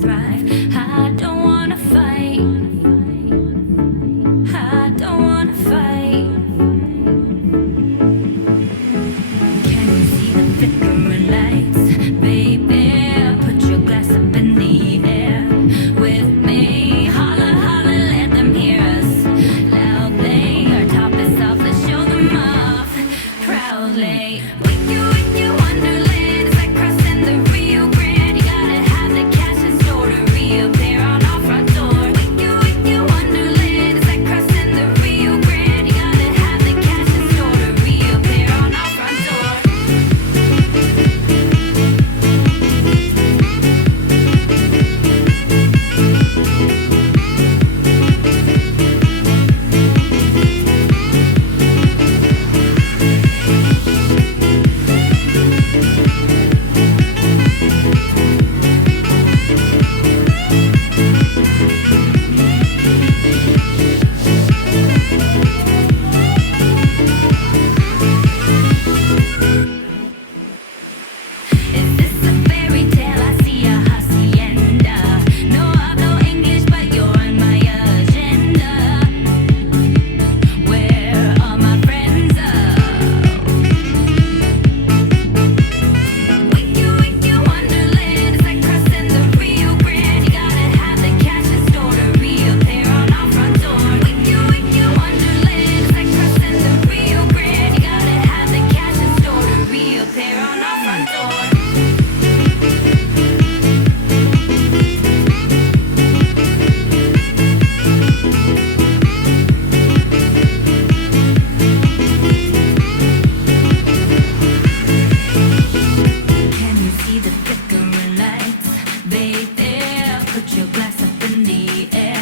thrive. I don't wanna fight. I don't wanna fight. Can you see the flickering lights, baby? Put your glass up in the air with me. Holla, holla, let them hear us loudly. Our top is off, let's show them off proudly. With you, Wonderland, it's like crossing the Rio Grande. You gotta have the cash in store to reappear on our front door. With you, Wonderland, it's like crossing the Rio Grande. You gotta have the cash in store to reappear on our front door. Is this a fairy tale? I see a hacienda. No hablo English, but you're on my agenda. Where are my friends? With you, Wonderland, it's like crossing the Rio Grande. You gotta have the cash in store to reappear on our front door. With you, Wonderland, it's like crossing the Rio Grande. You gotta have the cash in store to reappear on our front door. Can you see the flickering lights, baby? Put your glass up in the air